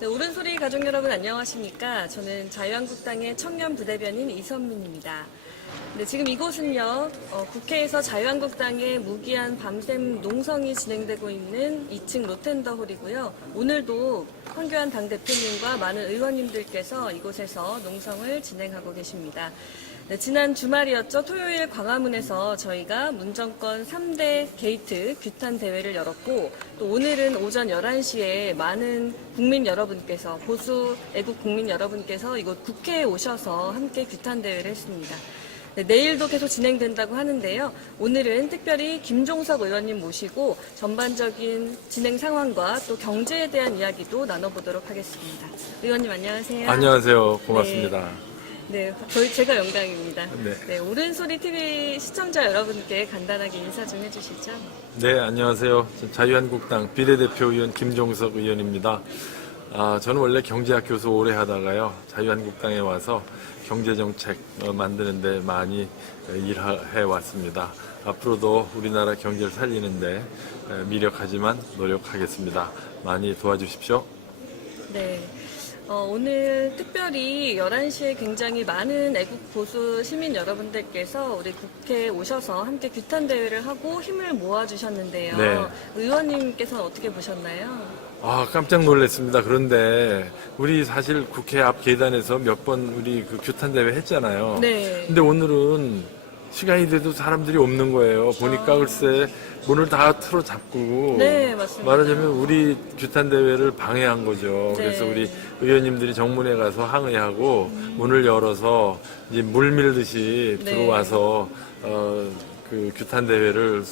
네, 옳은소리 가족 여러분 안녕하십니까? 저는 자유한국당의 청년 부대변인 이선민입니다. 네, 지금 이곳은요, 국회에서 자유한국당의 무기한 밤샘 농성이 진행되고 있는 2층 로텐더홀이고요. 오늘도 황교안 당대표님과 많은 의원님들께서 이곳에서 농성을 진행하고 계십니다. 네, 지난 주말이었죠. 토요일 광화문에서 저희가 문정권 3대 게이트 규탄 대회를 열었고, 또 오늘은 오전 11시에 많은 국민 여러분께서, 보수 애국 국민 여러분께서 이곳 국회에 오셔서 함께 규탄 대회를 했습니다. 네, 내일도 계속 진행된다고 하는데요. 오늘은 특별히 김종석 의원님 모시고 전반적인 진행 상황과 또 경제에 대한 이야기도 나눠보도록 하겠습니다. 의원님 안녕하세요. 안녕하세요. 고맙습니다. 네, 제가 영광입니다. 네. 네, 옳은소리 TV 시청자 여러분께 간단하게 인사 좀 해주시죠. 네, 안녕하세요. 자유한국당 비례대표 의원 김종석 의원입니다. 저는 원래 경제학 교수 오래 하다가요, 자유한국당에 와서 경제정책 만드는데 많이 일해 왔습니다. 앞으로도 우리나라 경제를 살리는데 미력하지만 노력하겠습니다. 많이 도와주십시오. 네. 오늘 특별히 11시에 굉장히 많은 애국 보수 시민 여러분들께서 우리 국회에 오셔서 함께 규탄 대회를 하고 힘을 모아주셨는데요. 네. 의원님께서는 어떻게 보셨나요? 깜짝 놀랐습니다. 그런데 우리 사실 국회 앞 계단에서 몇 번 우리 그 규탄 대회 했잖아요. 네. 근데 오늘은 시간이 돼도 사람들이 없는 거예요. 보니까 글쎄 문을 다 틀어 잡고, 네, 맞습니다. 말하자면 우리 규탄 대회를 방해한 거죠. 네. 그래서 우리 의원님들이 정문에 가서 항의하고 문을 열어서 이제 물 밀듯이 네. 들어와서 그 규탄 대회를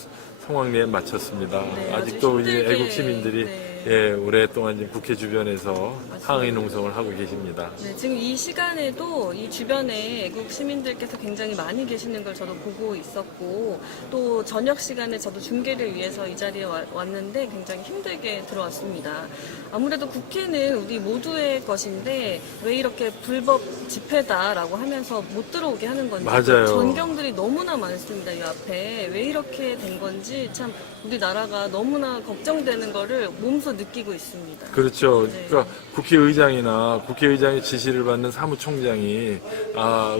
성황리에 마쳤습니다. 네, 아직도 아주 이제 힘들게, 애국 시민들이 네. 오랫동안 이제 국회 주변에서 항의 농성을 하고 계십니다. 네, 지금 이 시간에도 이 주변에 애국 시민들께서 굉장히 많이 계시는 걸 저도 보고 있었고, 또 저녁 시간에 저도 중계를 위해서 이 자리에 왔는데 굉장히 힘들게 들어왔습니다. 아무래도 국회는 우리 모두의 것인데 왜 이렇게 불법 집회다라고 하면서 못 들어오게 하는 건지, 맞아요. 전경들이 너무나 많습니다. 이 앞에 왜 이렇게 된 건지 참 우리나라가 너무나 걱정되는 거를 몸소 느끼고 있습니다. 그렇죠. 네. 그러니까 국회의장이나 국회의장의 지시를 받는 사무총장이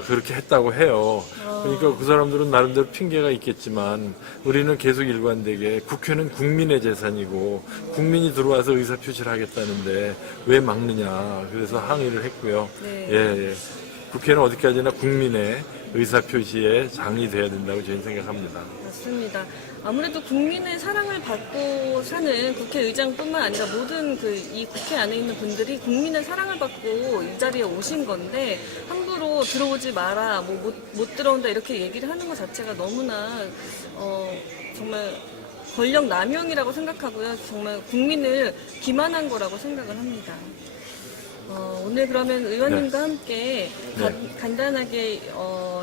그렇게 했다고 해요. 그러니까 그 사람들은 나름대로 핑계가 있겠지만 우리는 계속 일관되게 국회는 국민의 재산이고 국민이 들어와서 의사표시를 하겠다는데 왜 막느냐. 그래서 항의를 했고요. 네. 예. 국회는 어디까지나 국민의 의사표시에 장이 돼야 된다고 저희는 생각합니다. 맞습니다. 아무래도 국민의 사랑을 받고 사는 국회의장뿐만 아니라 모든 이 국회 안에 있는 분들이 국민의 사랑을 받고 이 자리에 오신 건데 함부로 들어오지 마라, 못 들어온다 이렇게 얘기를 하는 것 자체가 너무나 정말 권력 남용이라고 생각하고요. 정말 국민을 기만한 거라고 생각을 합니다. 오늘 그러면 의원님과 함께 간단하게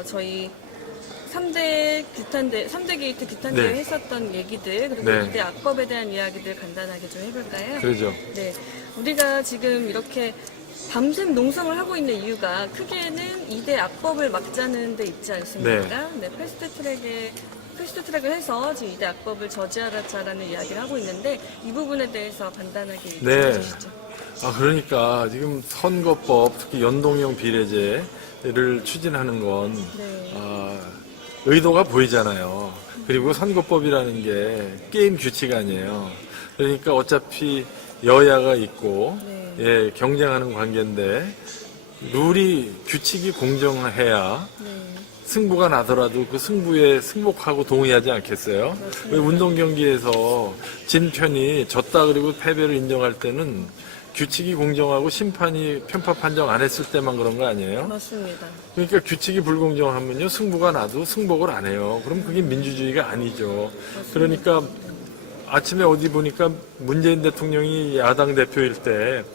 저희 3대 게이트 규탄대회 네. 했었던 얘기들, 그리고 네. 2대 악법에 대한 이야기들 간단하게 좀 해볼까요? 그러죠. 네. 우리가 지금 이렇게 밤샘 농성을 하고 있는 이유가 크게는 2대 악법을 막자는 데 있지 않습니까? 네. 패스트트랙을 해서 지금 2대 악법을 저지하자라는 이야기를 하고 있는데 이 부분에 대해서 간단하게 얘기해 주시죠. 그러니까 지금 선거법, 특히 연동형 비례제를 추진하는 건 의도가 보이잖아요. 그리고 선거법이라는 게 게임 규칙 아니에요. 그러니까 어차피 여야가 있고 경쟁하는 관계인데 규칙이 공정해야 승부가 나더라도 그 승부에 승복하고 동의하지 않겠어요? 왜 운동 경기에서 진 편이 졌다 그리고 패배를 인정할 때는 규칙이 공정하고 심판이 편파 판정 안 했을 때만 그런 거 아니에요? 맞습니다. 그러니까 규칙이 불공정하면요 승부가 나도 승복을 안 해요. 그럼 그게 민주주의가 아니죠. 그러니까 아침에 어디 보니까 문재인 대통령이 야당 대표일 때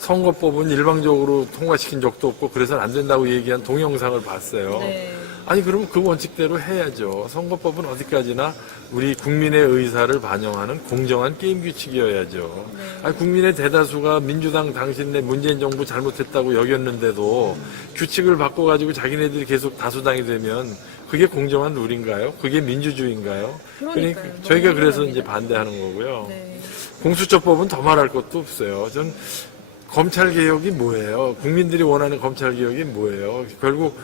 선거법은 일방적으로 통과시킨 적도 없고 그래서는 안 된다고 얘기한 동영상을 봤어요. 네. 아니 그러면 그 원칙대로 해야죠. 선거법은 어디까지나 우리 국민의 의사를 반영하는 공정한 게임 규칙이어야죠. 아니 국민의 대다수가 민주당 당신네 문재인 정부 잘못했다고 여겼는데도 규칙을 바꿔가지고 자기네들이 계속 다수당이 되면 그게 공정한 룰인가요? 그게 민주주의인가요? 그러니까 저희가 그래서 이제 반대하는 거고요. 네. 공수처법은 더 말할 것도 없어요. 전 검찰 개혁이 뭐예요? 국민들이 원하는 검찰 개혁이 뭐예요? 결국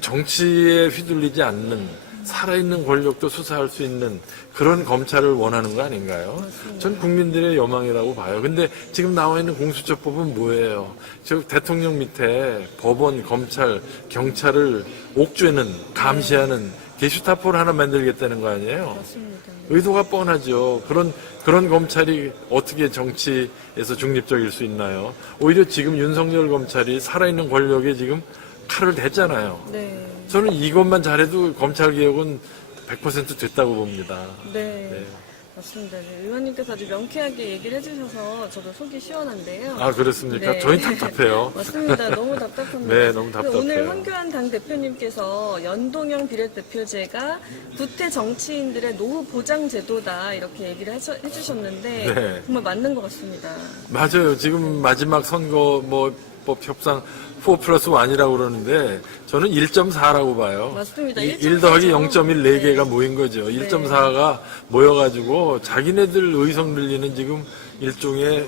정치에 휘둘리지 않는 살아있는 권력도 수사할 수 있는 그런 검찰을 원하는 거 아닌가요? 전 국민들의 여망이라고 봐요. 근데 지금 나와 있는 공수처법은 뭐예요? 즉 대통령 밑에 법원, 검찰, 경찰을 옥죄는, 감시하는 게슈타포를 하나 만들겠다는 거 아니에요? 맞습니다. 의도가 뻔하죠. 그런 검찰이 어떻게 정치에서 중립적일 수 있나요? 오히려 지금 윤석열 검찰이 살아있는 권력에 지금 칼을 댔잖아요. 네. 저는 이것만 잘해도 검찰 개혁은 100% 됐다고 봅니다. 네. 맞습니다. 네, 의원님께서 아주 명쾌하게 얘기를 해주셔서 저도 속이 시원한데요. 아, 그렇습니까? 네. 저희 답답해요. 맞습니다. 너무 답답합니다. 네, 너무 답답해요. 오늘 황교안 당대표님께서 연동형 비례대표제가 구태 정치인들의 노후 보장 제도다 이렇게 얘기를 해주셨는데 네. 정말 맞는 것 같습니다. 맞아요. 지금 마지막 선거 법 협상 4+1이라고 그러는데 저는 1.4라고 봐요. 맞습니다. 1 더하기 1.4 죠. 0.1 4개가 모인 거죠. 1.4가 모여가지고 자기네들 의석 늘리는 지금 일종의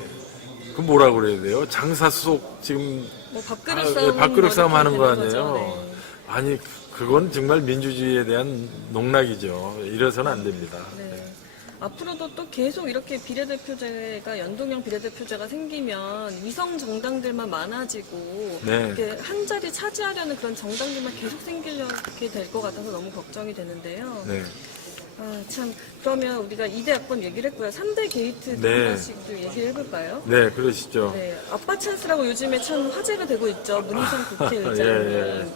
그 뭐라고 그래야 돼요? 장사 속 지금 뭐 밥그릇 밥그릇 싸움 하는 거 되는 아니에요? 거죠. 네. 아니 그건 정말 민주주의에 대한 농락이죠. 이래서는 안 됩니다. 네. 앞으로도 또 계속 이렇게 비례대표제가 연동형 비례대표제가 생기면 위성 정당들만 많아지고 네. 이렇게 한 자리 차지하려는 그런 정당들만 계속 생기게 될 것 같아서 너무 걱정이 되는데요. 네. 아, 참 그러면 우리가 2대 악법 얘기를 했고요. 3대 게이트도 네. 한 번씩 좀 얘기를 해볼까요? 네, 그러시죠. 네, 아빠 찬스라고 요즘에 참 화제가 되고 있죠. 문희상 국회의장은. 예.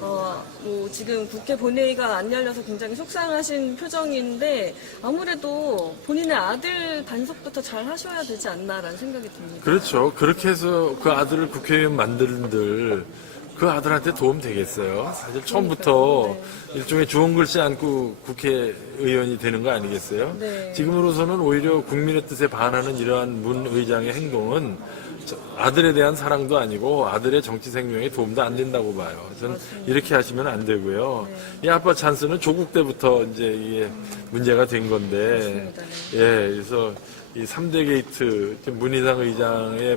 뭐 지금 국회 본회의가 안 열려서 굉장히 속상하신 표정인데 아무래도 본인의 아들 단속부터 잘 하셔야 되지 않나라는 생각이 듭니다. 그렇죠. 그렇게 해서 그 아들을 국회의원 만들들 그 아들한테 도움 되겠어요. 사실 처음부터 일종의 주원 글씨 안고 국회의원이 되는 거 아니겠어요? 네. 지금으로서는 오히려 국민의 뜻에 반하는 이러한 문 의장의 행동은 아들에 대한 사랑도 아니고 아들의 정치 생명에 도움도 안 된다고 봐요. 저는 이렇게 하시면 안 되고요. 이 아빠 찬스는 조국 때부터 이제 이게 문제가 된 건데, 맞습니다. 예, 그래서 이 3대 게이트, 문희상 의장의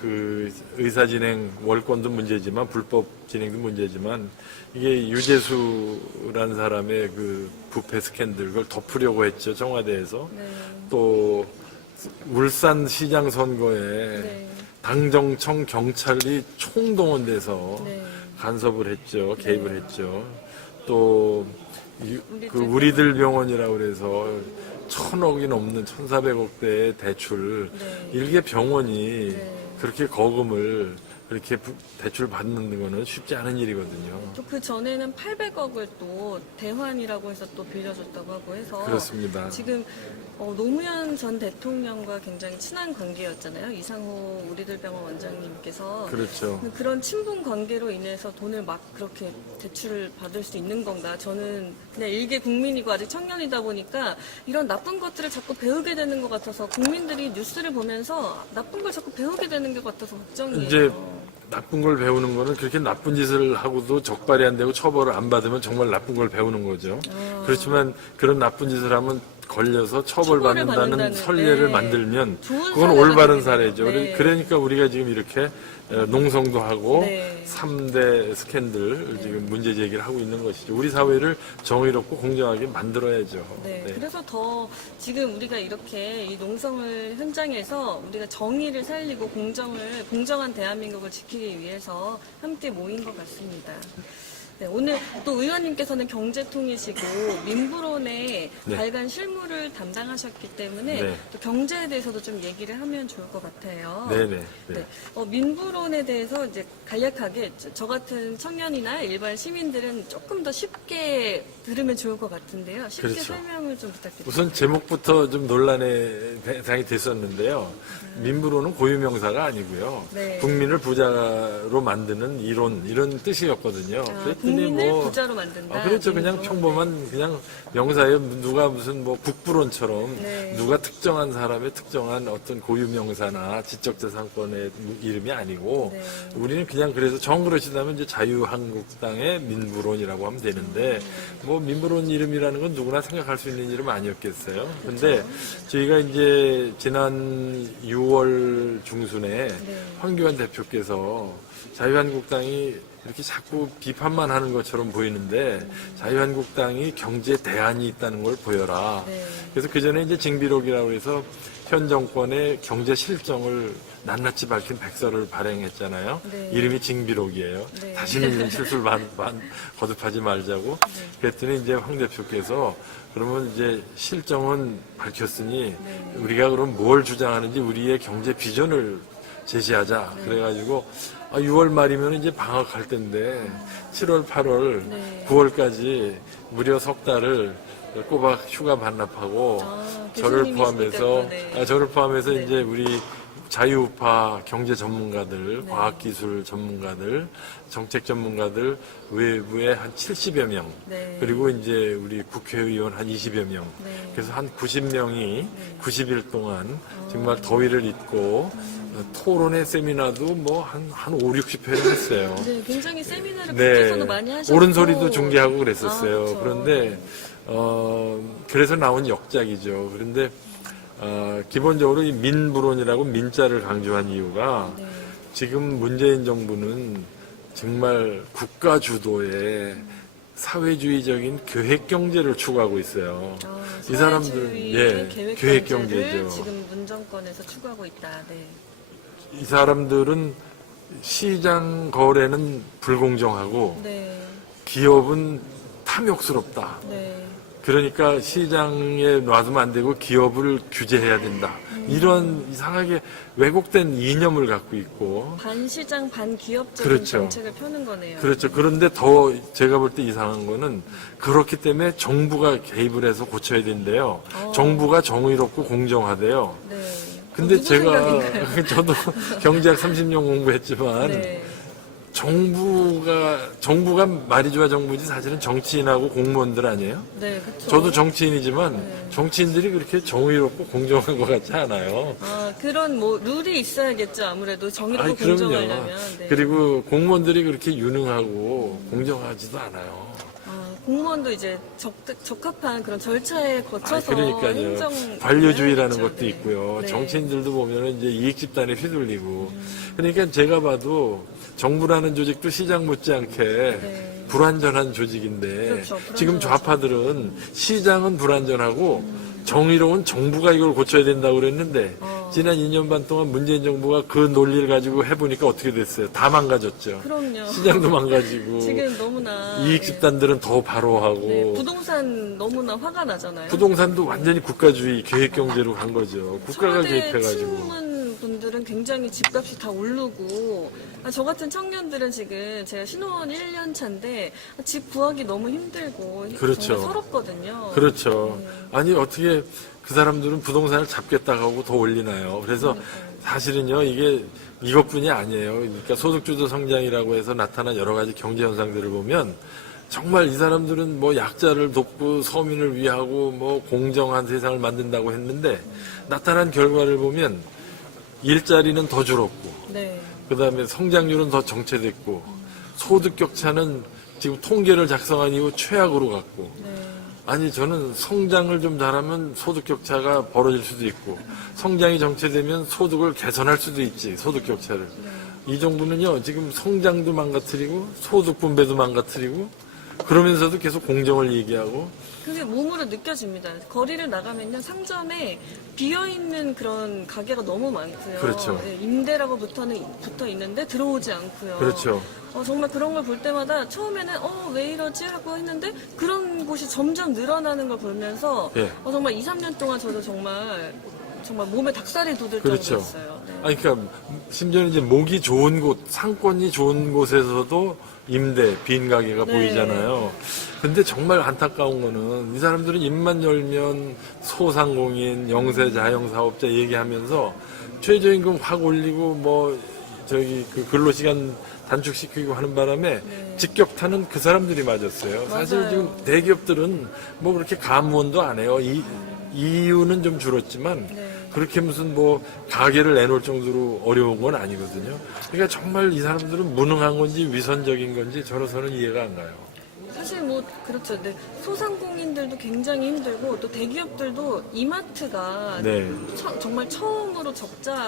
그 의사진행 월권도 문제지만 불법 진행도 문제지만 이게 유재수라는 사람의 그 부패 스캔들 그걸 덮으려고 했죠 청와대에서. 네. 또 울산 시장 선거에 네. 당정청 경찰이 총동원돼서 네. 간섭을 했죠, 개입을 했죠. 또 그 우리들 우리들 병원이라고 그래서 1,000억이 넘는 1,400억대의 대출 네. 일개 병원이 네. 그렇게 거금을 그렇게 대출 받는 거는 쉽지 않은 일이거든요. 또 그 전에는 800억을 또 대환이라고 해서 또 빌려줬다고 하고 해서 그렇습니다. 지금 노무현 전 대통령과 굉장히 친한 관계였잖아요. 이상호 우리들 병원 원장님께서 그렇죠. 그런 친분 관계로 인해서 돈을 막 그렇게 대출을 받을 수 있는 건가? 저는 그냥 일개 국민이고 아직 청년이다 보니까 이런 나쁜 것들을 자꾸 배우게 되는 것 같아서 국민들이 뉴스를 보면서 나쁜 걸 자꾸 배우게 되는 것 같아서 걱정이에요. 이제 나쁜 걸 배우는 거는 그렇게 나쁜 짓을 하고도 적발이 안 되고 처벌을 안 받으면 정말 나쁜 걸 배우는 거죠. 그렇지만 그런 나쁜 짓을 하면 걸려서 처벌받는다는 처벌을 선례를 네. 만들면 좋은 그건 사례가 올바른 되겠네요. 사례죠. 네. 그러니까 우리가 지금 이렇게 농성도 하고 네. 3대 스캔들 지금 문제 제기를 하고 있는 것이죠. 우리 사회를 정의롭고 공정하게 만들어야죠. 네, 네. 그래서 더 지금 우리가 이렇게 이 농성을 현장에서 우리가 정의를 살리고 공정한 대한민국을 지키기 위해서 함께 모인 것 같습니다. 네, 오늘 또 의원님께서는 경제통이시고 민부론의 네. 발간 실무를 담당하셨기 때문에 네. 또 경제에 대해서도 좀 얘기를 하면 좋을 것 같아요. 네네. 네. 민부론에 대해서 이제 간략하게 저 같은 청년이나 일반 시민들은 조금 더 쉽게 들으면 좋을 것 같은데요. 쉽게 그렇죠. 설명을 좀 부탁드립니다. 우선 제목부터 좀 논란의 대상이 됐었는데요. 민부로는 고유명사가 아니고요. 네. 국민을 부자로 만드는 이론 이런 뜻이었거든요. 아, 그 뜻이 국민을 뭐 부자로 만든다. 그렇죠. 그냥 민부론. 평범한 그냥 명사에 누가 무슨 뭐 국부론처럼 네. 누가 특정한 사람의 특정한 어떤 고유 명사나 지적재산권의 이름이 아니고 네. 우리는 그냥 그래서 정그러시다면 이제 자유한국당의 민부론이라고 하면 되는데 뭐 민부론 이름이라는 건 누구나 생각할 수 있는 이름 아니었겠어요. 근데 저희가 이제 지난 6월 중순에 네. 황교안 대표께서 자유한국당이 이렇게 자꾸 비판만 하는 것처럼 보이는데 자유한국당이 경제 대안이 있다는 걸 보여라. 네. 그래서 그 전에 이제 징비록이라고 해서 현 정권의 경제 실정을 낱낱이 밝힌 백서를 발행했잖아요. 네. 이름이 징비록이에요. 네. 다시는 이런 실수를 거듭하지 말자고. 그랬더니 이제 황 대표께서 그러면 이제 실정은 밝혔으니 네. 우리가 그럼 뭘 주장하는지 우리의 경제 비전을 제시하자. 그래가지고 6월 말이면 이제 방학할 때인데 7월, 8월, 네. 9월까지 무려 석 달을 꼬박 휴가 반납하고 저를 포함해서 네. 저를 포함해서 네. 이제 우리 자유우파 경제 전문가들, 네. 과학기술 전문가들, 정책 전문가들 외부에 한 70여 명, 네. 그리고 이제 우리 국회의원 한 20여 명, 네. 그래서 한 90명이 90일 동안 정말 더위를 잊고 토론회 세미나도 뭐 한 5, 60회를 했어요. 네, 굉장히 세미나를 국회에서도 많이 하셨고 옳은 소리도 중계하고 그랬었어요. 그렇죠. 그런데 그래서 나온 역작이죠. 그런데 기본적으로 이 민부론이라고 민자를 강조한 이유가 네. 지금 문재인 정부는 정말 국가 주도의 사회주의적인 계획 경제를 추구하고 있어요. 이 사람들 사회주의의 계획 경제를 경제죠. 지금 문 정권에서 추구하고 있다. 네. 이 사람들은 시장 거래는 불공정하고 네. 기업은 탐욕스럽다. 네. 그러니까 시장에 놔두면 안 되고 기업을 규제해야 된다. 이런 이상하게 왜곡된 이념을 갖고 있고 반시장 반기업적인 그렇죠. 정책을 펴는 거네요. 그렇죠. 그런데 더 제가 볼 때 이상한 거는 그렇기 때문에 정부가 개입을 해서 고쳐야 된대요. 정부가 정의롭고 공정하대요. 네. 근데 누구 제가 생각인가요? 저도 경제학 30년 공부했지만 네. 정부가 말이 좋아 정부지 사실은 정치인하고 공무원들 아니에요? 네, 그렇죠. 저도 정치인이지만 정치인들이 그렇게 정의롭고 공정한 것 같지 않아요. 그런 뭐 룰이 있어야겠죠. 아무래도 정의롭고 그럼요. 공정하려면. 네. 그리고 공무원들이 그렇게 유능하고 공정하지도 않아요. 공무원도 이제 적합한 그런 절차에 거쳐서 그러니까요. 행정 관료주의라는 해야겠죠. 것도 네. 있고요. 네. 정치인들도 보면은 이제 이익 집단에 휘둘리고. 그러니까 제가 봐도 정부라는 조직도 시장 못지않게 네. 불완전한 조직인데 그렇죠. 지금 불완전하죠. 좌파들은 시장은 불완전하고 정의로운 정부가 이걸 고쳐야 된다고 그랬는데 지난 2년 반 동안 문재인 정부가 그 논리를 가지고 해보니까 어떻게 됐어요? 다 망가졌죠. 그럼요. 시장도 망가지고 지금 너무나 이익 집단들은 더 바로하고 네, 부동산 너무나 화가 나잖아요. 부동산도 완전히 국가주의 계획 경제로 간 거죠. 국가가 청와대 개입해가지고. 친문 분들은 굉장히 집값이 다 오르고 저 같은 청년들은 지금 제가 신혼 1년 차인데 집 구하기 너무 힘들고 그렇죠. 정말 서럽거든요. 그렇죠. 아니 어떻게 그 사람들은 부동산을 잡겠다 하고 더 올리나요? 그래서 사실은요 이게 이것뿐이 아니에요. 그러니까 소득주도 성장이라고 해서 나타난 여러 가지 경제 현상들을 보면 정말 이 사람들은 뭐 약자를 돕고 서민을 위하고 뭐 공정한 세상을 만든다고 했는데 나타난 결과를 보면 일자리는 더 줄었고 네. 그다음에 성장률은 더 정체됐고 소득 격차는 지금 통계를 작성한 이후 최악으로 갔고 네. 아니 저는 성장을 좀 잘하면 소득 격차가 벌어질 수도 있고 성장이 정체되면 소득을 개선할 수도 있지 소득 격차를 이 정부는요 지금 성장도 망가뜨리고 소득 분배도 망가뜨리고 그러면서도 계속 공정을 얘기하고 그게 몸으로 느껴집니다. 거리를 나가면요 상점에 비어 있는 그런 가게가 너무 많고요. 그렇죠. 네, 임대라고 붙어 있는데 들어오지 않고요. 그렇죠. 정말 그런 걸 볼 때마다 처음에는 왜 이러지 하고 했는데 그런 곳이 점점 늘어나는 걸 보면서 예. 정말 2, 3년 동안 저도 정말 몸에 닭살이 돋을 그렇죠. 정도였어요. 네. 아니, 그러니까 심지어는 이제 목이 좋은 곳, 상권이 좋은 곳에서도 임대, 빈 가게가 네. 보이잖아요. 근데 정말 안타까운 거는 이 사람들은 입만 열면 소상공인, 영세 자영사업자 얘기하면서 최저임금 확 올리고 그 근로시간 단축시키고 하는 바람에 네. 직격탄은 그 사람들이 맞았어요. 사실 맞아요. 지금 대기업들은 뭐 그렇게 감원도 안 해요. 이유는 좀 줄었지만 네. 그렇게 무슨 뭐 가게를 내놓을 정도로 어려운 건 아니거든요. 그러니까 정말 이 사람들은 무능한 건지 위선적인 건지 저로서는 이해가 안 가요. 사실 뭐 그렇죠. 네. 소상공인들도 굉장히 힘들고 또 대기업들도 이마트가 네. 정말 처음으로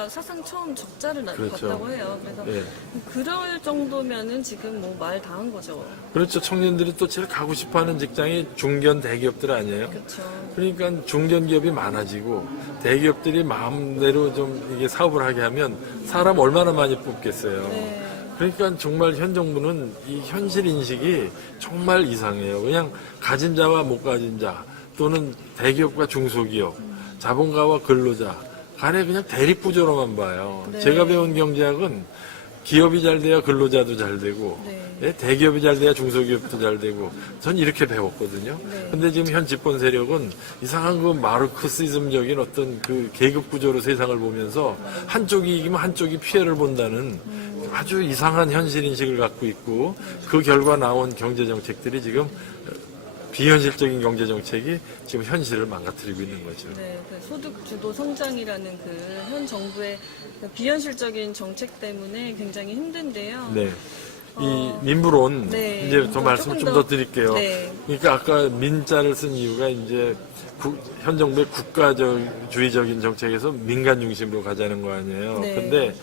사상 처음 적자를 그렇죠. 봤다고 해요. 그래서 네. 그럴 정도면은 지금 뭐 말 당한 거죠. 그렇죠. 청년들이 또 제일 가고 싶어하는 직장이 중견 대기업들 아니에요. 그렇죠. 그러니까 중견 기업이 많아지고 대기업들이 마음대로 좀 이게 사업을 하게 하면 사람 얼마나 많이 뽑겠어요. 네. 그러니까 정말 현 정부는 이 현실 인식이 정말 이상해요. 그냥 가진 자와 못 가진 자 또는 대기업과 중소기업, 자본가와 근로자 간에 그냥 대립구조로만 봐요. 네. 제가 배운 경제학은 기업이 잘 돼야 근로자도 잘 되고 네. 예, 대기업이 잘 돼야 중소기업도 잘 되고 전 이렇게 배웠거든요. 네. 근데 지금 현 집권 세력은 이상한 그 마르크시즘적인 어떤 그 계급 구조로 세상을 보면서 한쪽이 이기면 한쪽이 피해를 본다는 아주 이상한 현실 인식을 갖고 있고 그 결과 나온 경제 정책들이 지금 비현실적인 경제 정책이 지금 현실을 망가뜨리고 있는 거죠. 네, 그 소득 주도 성장이라는 그 현 정부의 그 비현실적인 정책 때문에 굉장히 힘든데요. 네. 이 민부론 네. 이제 더 말씀 좀 더 드릴게요. 네. 그러니까 아까 민자를 쓴 이유가 이제 현 정부의 국가주의적인 정책에서 민간 중심으로 가자는 거 아니에요. 네. 근데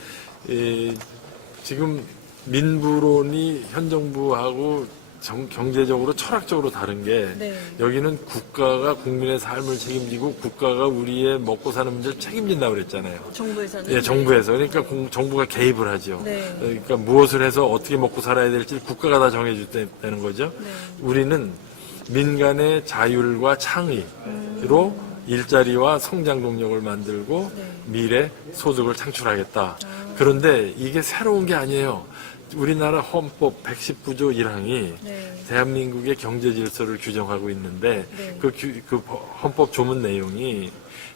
지금 민부론이 현 정부하고 경제적으로 철학적으로 다른 게 네. 여기는 국가가 국민의 삶을 책임지고 국가가 우리의 먹고 사는 문제를 책임진다고 그랬잖아요. 정부에서는. 예, 정부에서. 그러니까 정부가 개입을 하죠. 네. 그러니까 무엇을 해서 어떻게 먹고 살아야 될지 국가가 다 정해준다는 거죠. 네. 우리는 민간의 자율과 창의로 일자리와 성장 동력을 만들고 네. 미래 소득을 창출하겠다. 그런데 이게 새로운 게 아니에요. 우리나라 헌법 119조 1항이 네. 대한민국의 경제 질서를 규정하고 있는데 네. 그 헌법 조문 내용이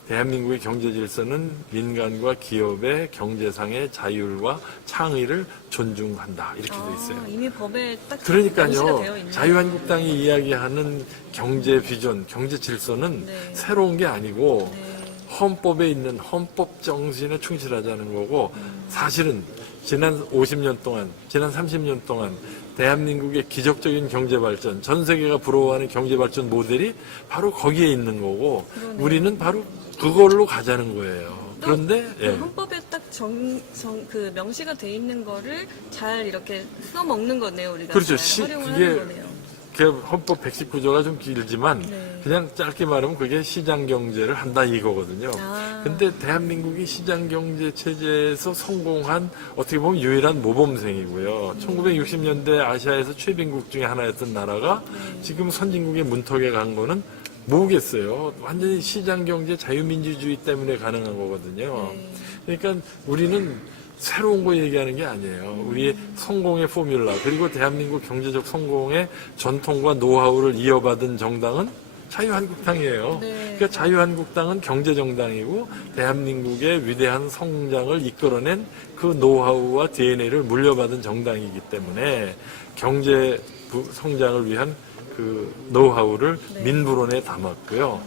대한민국의 경제 질서는 민간과 기업의 경제상의 자율과 창의를 존중한다 이렇게 돼 있어요. 이미 법에 딱 명시가 그러니까요. 되어 있네요. 자유한국당이 이야기하는 경제 비전, 경제 질서는 네. 새로운 게 아니고 네. 헌법에 있는 헌법 정신에 충실하자는 거고 사실은 지난 50년 동안, 지난 30년 동안 대한민국의 기적적인 경제 발전, 전 세계가 부러워하는 경제 발전 모델이 바로 거기에 있는 거고 그러네요. 우리는 바로 그걸로 가자는 거예요. 또 그런데 그 예. 헌법에 딱 그 명시가 돼 있는 거를 잘 이렇게 써먹는 거네요, 우리가. 그렇죠. 잘 활용을 그게 하는 거네요. 그 헌법 119조가 좀 길지만 네. 그냥 짧게 말하면 그게 시장 경제를 한다 이거거든요. 아. 근데 대한민국이 시장 경제 체제에서 성공한 어떻게 보면 유일한 모범생이고요. 1960년대 아시아에서 최빈국 중에 하나였던 나라가 지금 선진국의 문턱에 간 거는 뭐겠어요. 완전히 시장 경제 자유민주주의 때문에 가능한 거거든요. 네. 그러니까 우리는 새로운 거 얘기하는 게 아니에요. 우리의 성공의 포뮬라 그리고 대한민국 경제적 성공의 전통과 노하우를 이어받은 정당은 자유한국당이에요. 네. 그러니까 자유한국당은 경제정당이고 대한민국의 위대한 성장을 이끌어낸 그 노하우와 DNA를 물려받은 정당이기 때문에 경제 성장을 위한 그 노하우를 네. 민부론에 담았고요.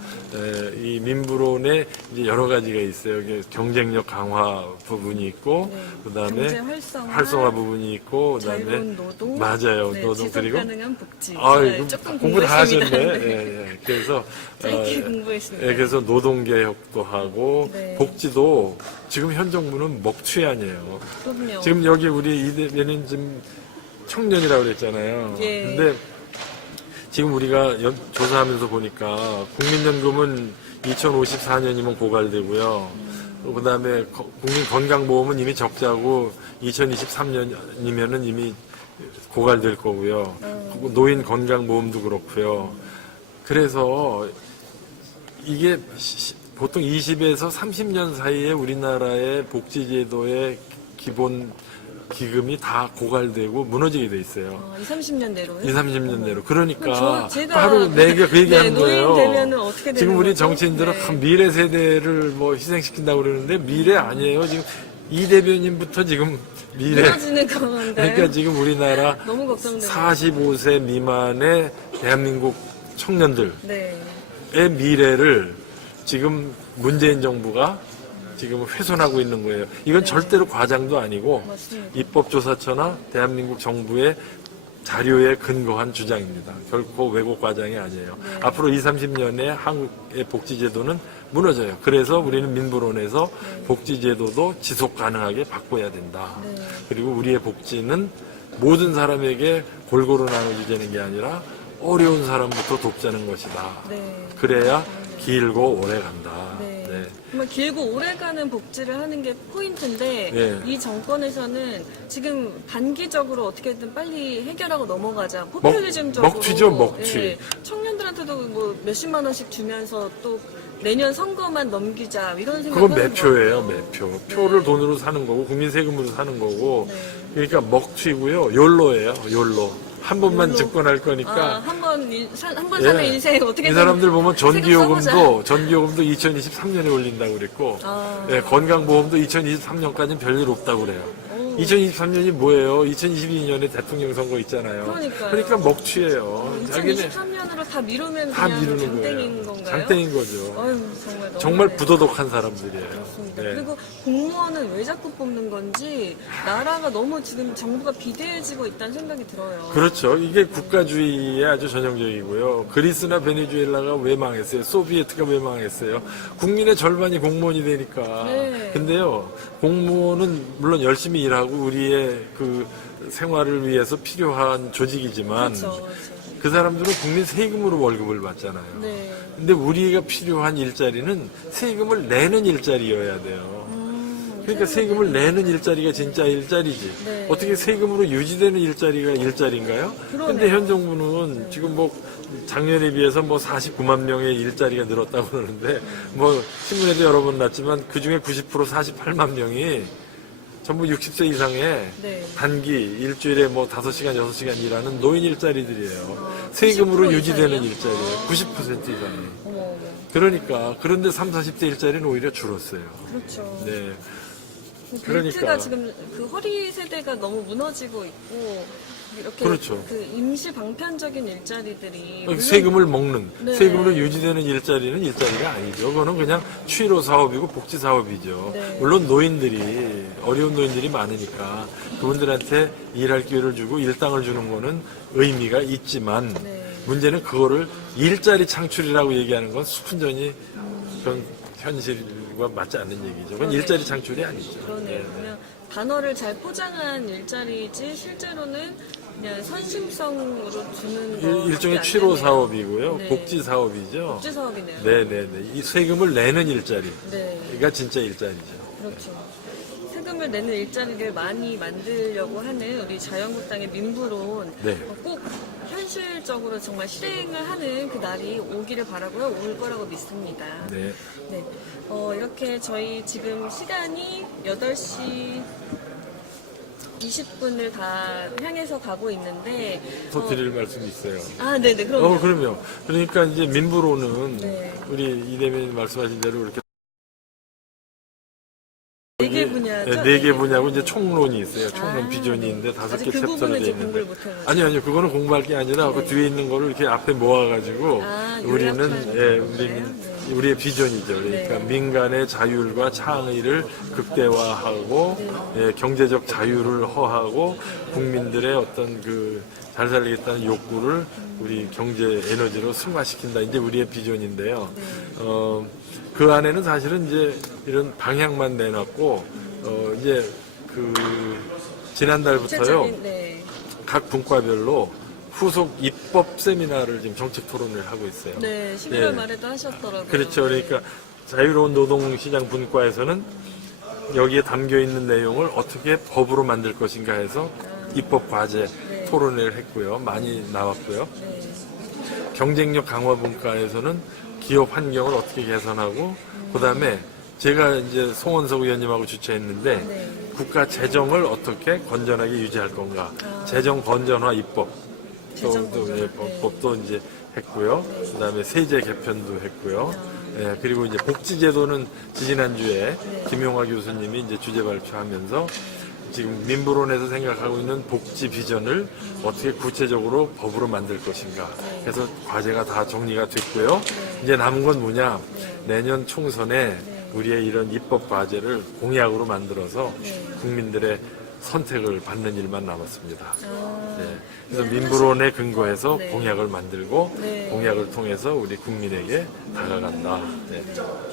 이 민부론에 이제 여러 가지가 있어요. 이게 경쟁력 강화 부분이 있고, 네. 그다음에 경제 활성화 부분이 있고, 그다음에 자유로운 노동, 맞아요. 네, 노동 지속 그리고 가능한 복지. 아이고, 네, 조금 공부 다 공부했습니다. 하셨네. 네. 예, 예. 그래서 짧게 공부했습니다. 그래서 노동 개혁도 하고 네. 복지도 지금 현 정부는 먹튀아니에요. 그럼요. 지금 여기 우리 이 대변인 지금 청년이라고 그랬잖아요. 예. 근데 지금 우리가 조사하면서 보니까 국민연금은 2054년이면 고갈되고요. 그다음에 국민건강보험은 이미 적자고 2023년이면은 이미 고갈될 거고요. 노인건강보험도 그렇고요. 그래서 이게 보통 20에서 30년 사이에 우리나라의 복지제도의 기본 기금이 다 고갈되고 무너지게 돼 있어요. 20, 30년 내로요? 20, 30년 내로. 그러니까 제가 바로 내가 그 얘기하는 네, 거예요. 노인 되면은 어떻게 되는 지금 우리 거죠? 정치인들은 네. 다 미래 세대를 뭐 희생시킨다고 그러는데 미래 아니에요. 지금 이 대변인부터 지금 미래. 이루어지는 건가요? 그러니까 지금 우리나라 너무 걱정돼요. 45세 미만의 대한민국 청년들의 네. 미래를 지금 문재인 정부가 지금 훼손하고 있는 거예요. 이건 절대로 과장도 아니고 맞습니다. 입법조사처나 대한민국 정부의 자료에 근거한 주장입니다. 결코 왜곡 과장이 아니에요. 네. 앞으로 20, 30년에 한국의 복지제도는 무너져요. 그래서 우리는 민부론에서 복지제도도 지속 가능하게 바꿔야 된다. 네. 그리고 우리의 복지는 모든 사람에게 골고루 나눠주자는 게 아니라 어려운 사람부터 돕자는 것이다. 네. 그래야 길고 오래 간다. 네. 네. 정말 길고 오래가는 복지를 하는 게 포인트인데 네. 이 정권에서는 지금 단기적으로 어떻게든 빨리 해결하고 넘어가자 포퓰리즘적으로 먹튀죠, 먹튀. 예, 청년들한테도 뭐 몇십만 원씩 주면서 또 내년 선거만 넘기자 이런 그건 생각을 매표예요, 매표. 표를 돈으로 사는 거고 국민 세금으로 사는 거고. 그러니까 먹튀고요. 욜로예요, 욜로. 한 번만 욜로. 집권할 거니까. 한번 사는 예. 인생 어떻게 이 사람들 보면 전기요금도 전기요금도 2023년에 올린다고 그랬고, 아. 예, 건강보험도 2023년까지는 별일 없다고 그래요. 2023년이 뭐예요? 2022년에 대통령 선거 있잖아요. 그러니까요. 그러니까 먹튀예요. 자기네 2023년으로 다 미루면 다 그냥 미루는 장땡인 거예요. 건가요? 장땡인 거죠. 어휴, 정말 너무 정말 부도덕한 사람들이에요. 그렇습니다. 네. 그리고 공무원은 왜 자꾸 뽑는 건지 나라가 너무 지금 정부가 비대해지고 있다는 생각이 들어요. 그렇죠. 이게 국가주의에 아주 전형적이고요. 그리스나 베네수엘라가 왜 망했어요? 소비에트가 왜 망했어요? 국민의 절반이 공무원이 되니까. 네. 근데요, 공무원은 물론 열심히 일하고 우리의 그 생활을 위해서 필요한 조직이지만 그렇죠, 그렇죠. 그 사람들은 국민 세금으로 월급을 받잖아요. 네. 근데 우리가 필요한 일자리는 세금을 내는 일자리여야 돼요. 그러니까 세금을 내는 일자리가 진짜 일자리지. 네. 어떻게 세금으로 유지되는 일자리가 일자리인가요? 그러네요. 근데 현 정부는 지금 뭐 작년에 비해서 뭐 49만 명의 일자리가 늘었다고 그러는데 뭐 신문에도 여러 번 났지만 그 중에 90% 48만 명이 전부 60세 이상의 네. 단기 일주일에 뭐 5시간, 6시간 일하는 노인 일자리들이에요. 세금으로 90% 유지되는 이상이요? 일자리예요. 90% 이상이. 어머, 어머. 그러니까 그런데 30, 40대 일자리는 오히려 줄었어요. 그렇죠. 네. 벨트가 그러니까. 지금 그 허리 세대가 너무 무너지고 있고 이렇게 그렇죠. 그 임시 방편적인 일자리들이 물론 세금을 먹는 네. 세금으로 유지되는 일자리는 일자리가 아니죠. 그거는 그냥 취로 사업이고 복지 사업이죠. 네. 물론 노인들이 어려운 노인들이 많으니까 그분들한테 일할 기회를 주고 일당을 주는 거는 의미가 있지만 네. 문제는 그거를 일자리 창출이라고 얘기하는 건 수푼전이 그런 현실과 맞지 않는 얘기죠. 그건 그러네요. 일자리 창출이 아니죠. 그러네요. 그냥 단어를 잘 포장한 일자리지 실제로는 그냥 선심성으로 주는 거 일종의 취로 사업이고요. 네. 복지 사업이죠. 복지 사업이네요. 네네네. 이 세금을 내는 일자리가 네, 진짜 일자리죠. 그렇죠. 세금을 내는 일자리를 많이 만들려고 하는 우리 자유한국당의 민부론 네. 꼭 현실적으로 정말 실행을 하는 그 날이 오기를 바라고요. 올 거라고 믿습니다. 네. 네. 이렇게 저희 지금 시간이 8시 20분을 다 향해서 가고 있는데 더 드릴 말씀이 있어요. 네네 그럼요. 그럼요. 그러니까 이제 민부로는 네. 우리 이 대변인 말씀하신 대로 이렇게 네 개 분야죠? 네 개 분야고 이제 총론이 있어요. 총론 아, 비전이 네. 있는데 5개 아직 그 챕터로 부분은 돼 이제 있는데. 공부를 못해가지고. 아니요. 그거는 공부할 게 아니라 그 네. 뒤에 있는 거를 이렇게 앞에 모아가지고 우리는 요약하는 우리의 비전이죠. 그러니까 네. 민간의 자율과 창의를 극대화하고 네. 경제적 자유를 허하고 국민들의 어떤 그 잘 살리겠다는 욕구를 우리 경제 에너지로 승화시킨다. 이제 우리의 비전인데요. 네. 그 안에는 사실은 이제 이런 방향만 내놨고 이제 그 지난달부터요. 구체적인, 네. 각 분과별로 후속 입법 세미나를 지금 정책 토론을 하고 있어요. 네, 11월 네. 말에도 하셨더라고요. 그렇죠. 그러니까 자유로운 노동시장 분과에서는 여기에 담겨 있는 내용을 어떻게 법으로 만들 것인가 해서 입법 과제 네. 토론을 했고요. 많이 나왔고요. 네. 경쟁력 강화 분과에서는 기업 환경을 어떻게 개선하고 그다음에 제가 이제 송원석 의원님하고 주최했는데 네. 국가 재정을 어떻게 건전하게 유지할 건가. 재정 건전화 입법. 재정 또 건전화, 예, 네. 법도 이제 했고요. 그다음에 세제 개편도 했고요. 예, 그리고 이제 복지제도는 지지난주에 네. 김용화 교수님이 이제 주제 발표하면서 지금 민부론에서 생각하고 있는 복지 비전을 어떻게 구체적으로 법으로 만들 것인가. 그래서 과제가 다 정리가 됐고요. 이제 남은 건 뭐냐. 내년 총선에 우리의 이런 입법 과제를 공약으로 만들어서 국민들의 선택을 받는 일만 남았습니다. 네. 그래서 민부론에 근거해서 공약을 만들고 공약을 통해서 우리 국민에게 다가간다. 네.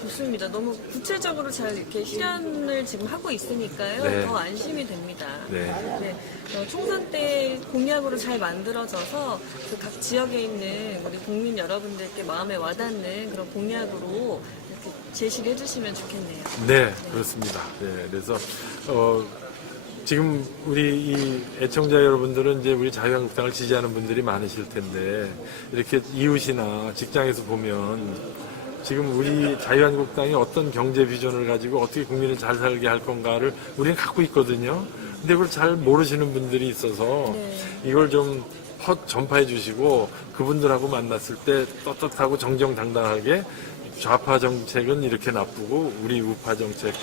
좋습니다. 너무 구체적으로 잘 이렇게 실현을 지금 하고 있으니까요. 네. 더 안심이 됩니다. 네. 총선 때 공약으로 잘 만들어져서 그 각 지역에 있는 우리 국민 여러분들께 마음에 와닿는 그런 공약으로 이렇게 제시를 해주시면 좋겠네요. 네, 그렇습니다. 네, 그래서 지금 우리 이 애청자 여러분들은 이제 우리 자유한국당을 지지하는 분들이 많으실 텐데 이렇게 이웃이나 직장에서 보면 지금 우리 자유한국당이 어떤 경제 비전을 가지고 어떻게 국민을 잘 살게 할 건가를 우리는 갖고 있거든요. 근데 그걸 잘 모르시는 분들이 있어서 이걸 좀 전파해 주시고 그분들하고 만났을 때 떳떳하고 정정당당하게 좌파 정책은 이렇게 나쁘고 우리 우파 정책,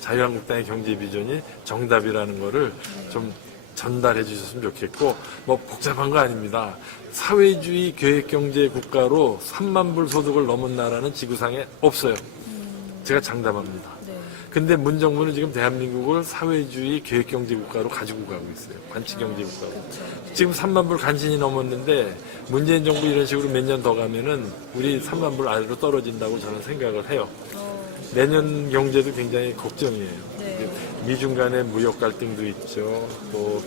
자유한국당의 경제 비전이 정답이라는 거를 좀 전달해 주셨으면 좋겠고, 뭐 복잡한 거 아닙니다. 사회주의 계획경제 국가로 3만 불 소득을 넘은 나라는 지구상에 없어요. 제가 장담합니다. 근데 문정부는 지금 대한민국을 사회주의 계획경제 국가로 가지고 가고 있어요. 관치경제 국가로. 지금 3만 불 간신히 넘었는데 문재인 정부 이런 식으로 몇 년 더 가면은 우리 3만 불 아래로 떨어진다고 저는 생각을 해요. 내년 경제도 굉장히 걱정이에요. 미중 간의 무역 갈등도 있죠. 또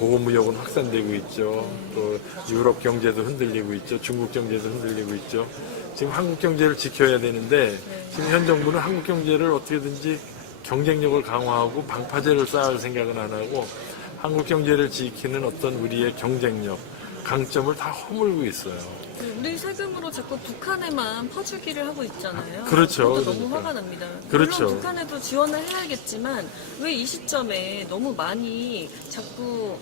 보호무역은 확산되고 있죠. 또 유럽 경제도 흔들리고 있죠. 중국 경제도 흔들리고 있죠. 지금 한국 경제를 지켜야 되는데 지금 현 정부는 한국 경제를 어떻게든지 경쟁력을 강화하고 방파제를 쌓을 생각은 안 하고 한국 경제를 지키는 어떤 우리의 경쟁력, 강점을 다 허물고 있어요. 우리 세금으로 자꾸 북한에만 퍼주기를 하고 있잖아요. 그렇죠. 그것도 그러니까. 너무 화가 납니다. 그렇죠. 물론 북한에도 지원을 해야겠지만 왜 이 시점에 너무 많이 자꾸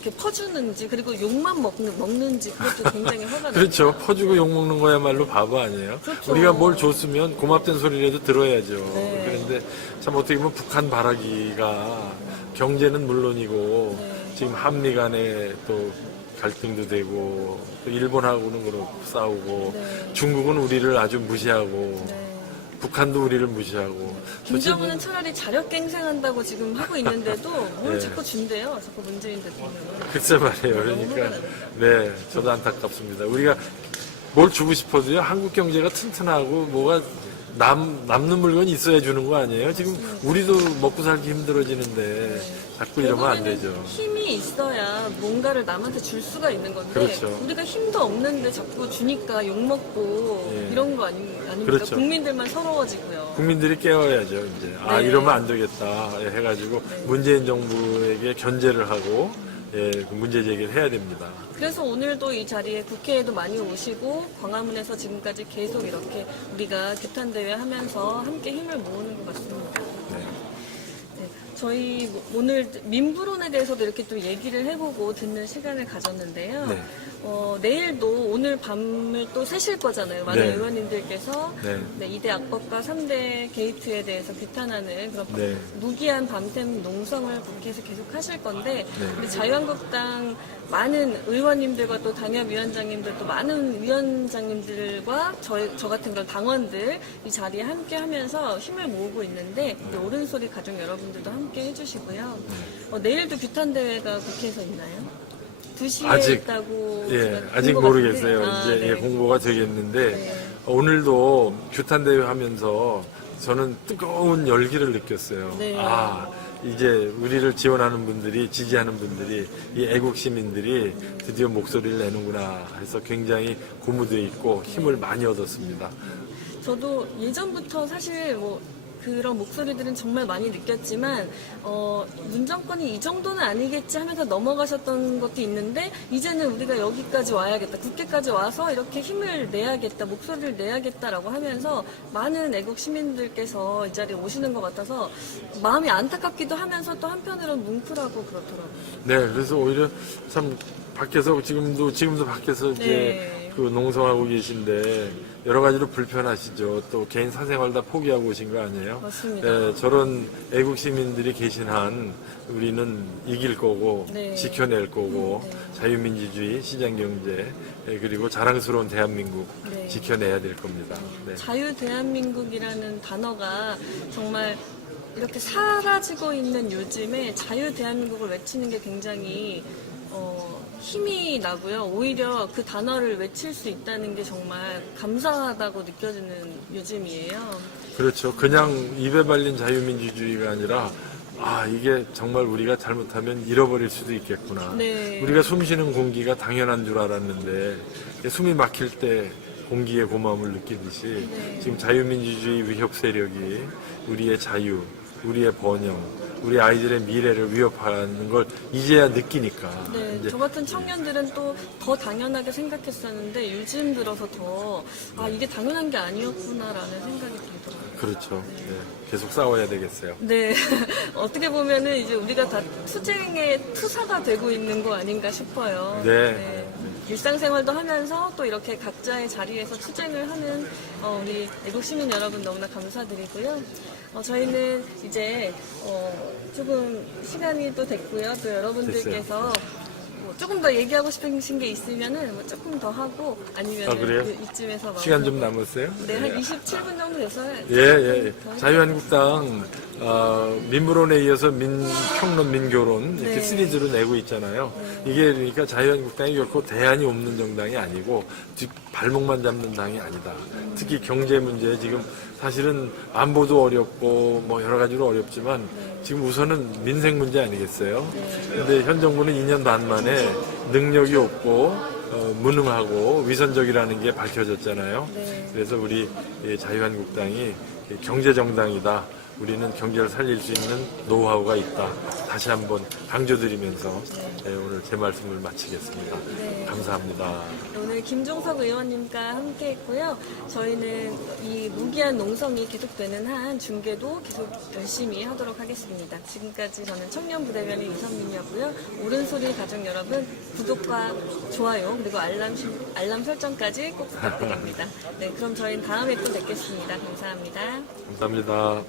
이렇게 퍼주는지 그리고 욕만 먹는지 그것도 굉장히 화가 납니다. 그렇죠. 퍼주고 욕먹는 거야말로 바보 아니에요? 그렇죠. 우리가 뭘 줬으면 고맙다는 소리라도 들어야죠. 그런데 참 어떻게 보면 북한 바라기가 경제는 물론이고 지금 한미 간에 또 갈등도 되고 또 일본하고는 그렇고 싸우고 중국은 우리를 아주 무시하고 북한도 우리를 무시하고 김정은은 차라리 자력갱생한다고 지금 하고 있는데도 뭘 네. 자꾸 준대요. 자꾸 문재인 대통령은. 글쎄 말이에요. 그러니까 네 저도 안타깝습니다. 우리가 뭘 주고 싶어도요 한국 경제가 튼튼하고 뭐가 남는 물건이 있어야 주는 거 아니에요? 지금 우리도 먹고 살기 힘들어지는데 자꾸 이러면 안 되죠. 힘이 있어야 뭔가를 남한테 줄 수가 있는 건데 그렇죠. 우리가 힘도 없는데 자꾸 주니까 욕먹고 이런 거 아닙니까? 그렇죠. 국민들만 서러워지고요. 국민들이 깨워야죠, 이제. 아, 이러면 안 되겠다 해가지고 문재인 정부에게 견제를 하고 그 문제 제기를 해야 됩니다. 그래서 오늘도 이 자리에 국회에도 많이 오시고 광화문에서 지금까지 계속 이렇게 우리가 규탄대회 하면서 함께 힘을 모으는 것 같습니다. 저희 오늘 민부론에 대해서도 이렇게 또 얘기를 해보고 듣는 시간을 가졌는데요. 내일도 오늘 밤을 또 새실 거잖아요. 많은 의원님들께서 2대 악법과 3대 게이트에 대해서 규탄하는 그런 무기한 밤샘 농성을 국회에서 계속 하실 건데 우리 자유한국당 많은 의원님들과 또 당협위원장님들 또 많은 위원장님들과 저 같은 그런 당원들 이 자리에 함께 하면서 힘을 모으고 있는데 우리 옳은소리 가족 여러분들도 함께 해주시고요. 내일도 규탄대회가 국회에서 있나요? 2시에 아직, 있다고 아직 모르겠어요. 이제 공고가 되겠는데 오늘도 규탄대회 하면서 저는 뜨거운 열기를 느꼈어요. 이제 우리를 지원하는 분들이, 지지하는 분들이, 이 애국 시민들이 드디어 목소리를 내는구나 해서 굉장히 고무되어 있고 힘을 많이 얻었습니다. 저도 예전부터 사실 그런 목소리들은 정말 많이 느꼈지만 문정권이 이 정도는 아니겠지 하면서 넘어가셨던 것도 있는데 이제는 우리가 여기까지 와야겠다, 국회까지 와서 이렇게 힘을 내야겠다, 목소리를 내야겠다라고 하면서 많은 애국 시민들께서 이 자리에 오시는 것 같아서 마음이 안타깝기도 하면서 또 한편으로는 뭉클하고 그렇더라고요. 네, 그래서 오히려 참 밖에서 지금도 밖에서 이제 그 농성하고 계신데 여러 가지로 불편하시죠. 또 개인 사생활 다 포기하고 오신 거 아니에요? 맞습니다. 예, 저런 애국 시민들이 계신 한 우리는 이길 거고 네. 지켜낼 거고 자유민주주의, 시장경제 그리고 자랑스러운 대한민국 네. 지켜내야 될 겁니다. 네. 자유대한민국이라는 단어가 정말 이렇게 사라지고 있는 요즘에 자유대한민국을 외치는 게 굉장히 힘이 나고요. 오히려 그 단어를 외칠 수 있다는 게 정말 감사하다고 느껴지는 요즘이에요. 그렇죠. 그냥 입에 발린 자유민주주의가 아니라 이게 정말 우리가 잘못하면 잃어버릴 수도 있겠구나. 네. 우리가 숨쉬는 공기가 당연한 줄 알았는데 숨이 막힐 때 공기의 고마움을 느끼듯이 네. 지금 자유민주주의 위협 세력이 우리의 자유, 우리의 번영, 우리 아이들의 미래를 위협하는 걸 이제야 느끼니까. 네, 이제 저 같은 청년들은 또 더 당연하게 생각했었는데 요즘 들어서 더 이게 당연한 게 아니었구나라는 생각이 들더라고요. 그렇죠. 네. 계속 싸워야 되겠어요. 네, 어떻게 보면은 이제 우리가 다 투쟁의 투사가 되고 있는 거 아닌가 싶어요. 네. 일상생활도 하면서 또 이렇게 각자의 자리에서 투쟁을 하는 우리 애국 시민 여러분 너무나 감사드리고요. 저희는 이제 조금 시간이 또 됐고요. 또 여러분들께서 뭐 조금 더 얘기하고 싶으신 게 있으면은 뭐 조금 더 하고 아니면 그래요? 이쯤에서 시간 좀 남았어요? 네, 한 27분 정도 돼서 예. 자유한국당 민물원에 이어서 민평론 민교론 이렇게 네. 시리즈로 내고 있잖아요. 이게 그러니까 자유한국당이 결코 대안이 없는 정당이 아니고 발목만 잡는 당이 아니다. 특히 경제 문제 지금 사실은 안보도 어렵고 뭐 여러 가지로 어렵지만 지금 우선은 민생 문제 아니겠어요? 근데 현 정부는 2년 반 만에 능력이 없고 무능하고 위선적이라는 게 밝혀졌잖아요. 그래서 우리 자유한국당이 경제정당이다. 우리는 경제를 살릴 수 있는 노하우가 있다. 다시 한번 강조드리면서 오늘 제 말씀을 마치겠습니다. 감사합니다. 오늘 김종석 의원님과 함께 했고요. 저희는 이 무기한 농성이 계속되는 한 중계도 계속 열심히 하도록 하겠습니다. 지금까지 저는 청년부대변인 이선민이었고요. 옳은소리 가족 여러분 구독과 좋아요 그리고 알람 설정까지 꼭 부탁드립니다. 네, 그럼 저희는 다음에 또 뵙겠습니다. 감사합니다. 감사합니다.